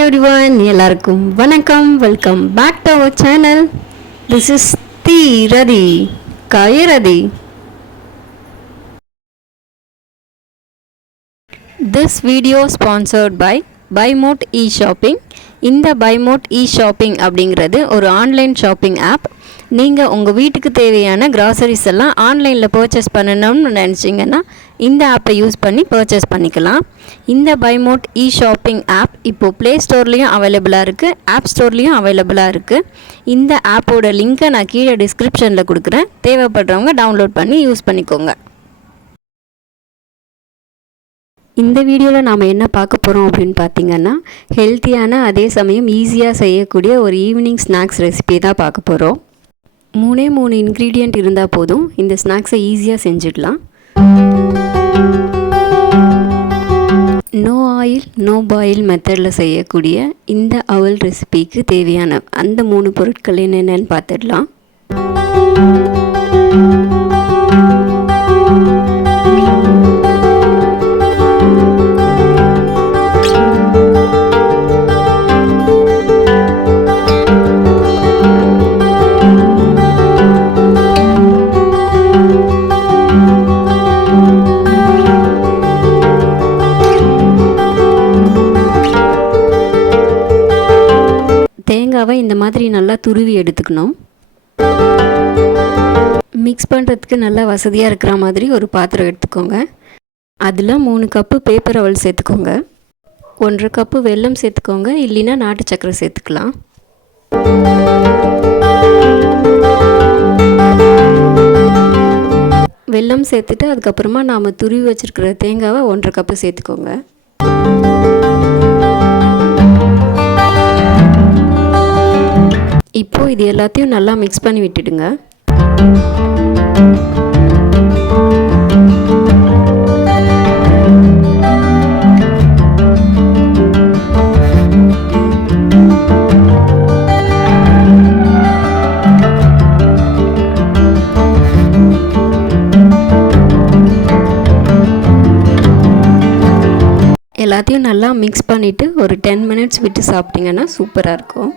everyone, எல்லாருக்கும் வணக்கம். Welcome back to our channel. This is Radhi Kayaradi. This video sponsored by BuyMote e-shopping. இந்த BuyMote e-shopping அப்படிங்கிறது ஒரு online shopping app. நீங்கள் உங்கள் வீட்டுக்கு தேவையான கிராசரிஸ் எல்லாம் ஆன்லைனில் பர்ச்சேஸ் பண்ணணும்னு நினச்சிங்கன்னா இந்த ஆப்பை யூஸ் பண்ணி பர்ச்சேஸ் பண்ணிக்கலாம். இந்த BuyMote e-shopping ஆப் இப்போது ப்ளே ஸ்டோர்லேயும் அவைலபிளாக இருக்குது, ஆப் ஸ்டோர்லேயும் அவைலபிளாக இருக்குது. இந்த ஆப்போட லிங்க்கை நான் கீழே டிஸ்கிரிப்ஷனில் கொடுக்குறேன். தேவைப்படுறவங்க டவுன்லோட் பண்ணி யூஸ் பண்ணிக்கோங்க. இந்த வீடியோவில் நாம் என்ன பார்க்க போகிறோம் அப்படின்னு பார்த்தீங்கன்னா, ஹெல்த்தியான அதே சமயம் ஈஸியாக செய்யக்கூடிய ஒரு ஈவினிங் ஸ்நாக்ஸ் ரெசிபி தான் பார்க்க போகிறோம். 3 இன்க்ரீடியண்ட் இருந்தால் போதும், இந்த ஸ்நாக்ஸை ஈஸியாக செஞ்சிடலாம். நோ ஆயில் நோ பாயில் மெத்தடில் செய்யக்கூடிய இந்த அவல் ரெசிபிக்கு தேவையான அந்த 3 பொருட்கள் என்னென்னு பார்த்துடலாம். தேங்காவை இந்த மாதிரி நல்லா துருவி எடுத்துக்கணும். மிக்ஸ் பண்ணுறதுக்கு நல்லா வசதியாக இருக்கிற மாதிரி ஒரு பாத்திரம் எடுத்துக்கோங்க. அதில் 3 கப்பு பேப்பர் அவல் சேர்த்துக்கோங்க. 1.5 கப்பு வெல்லம் சேர்த்துக்கோங்க, இல்லைன்னா நாட்டு சக்கரை சேர்த்துக்கலாம். வெல்லம் சேர்த்துட்டு அதுக்கப்புறமா நாம் துருவி வச்சுருக்கிற தேங்காவை 1.5 கப்பு சேர்த்துக்கோங்க. இப்போது இது எல்லாத்தையும் நல்லா மிக்ஸ் பண்ணி விட்டுடுங்க. எல்லாத்தையும் நல்லா மிக்ஸ் பண்ணிவிட்டு ஒரு 10 மினிட்ஸ் விட்டு சாப்பிட்டிங்கன்னா சூப்பராக இருக்கும்.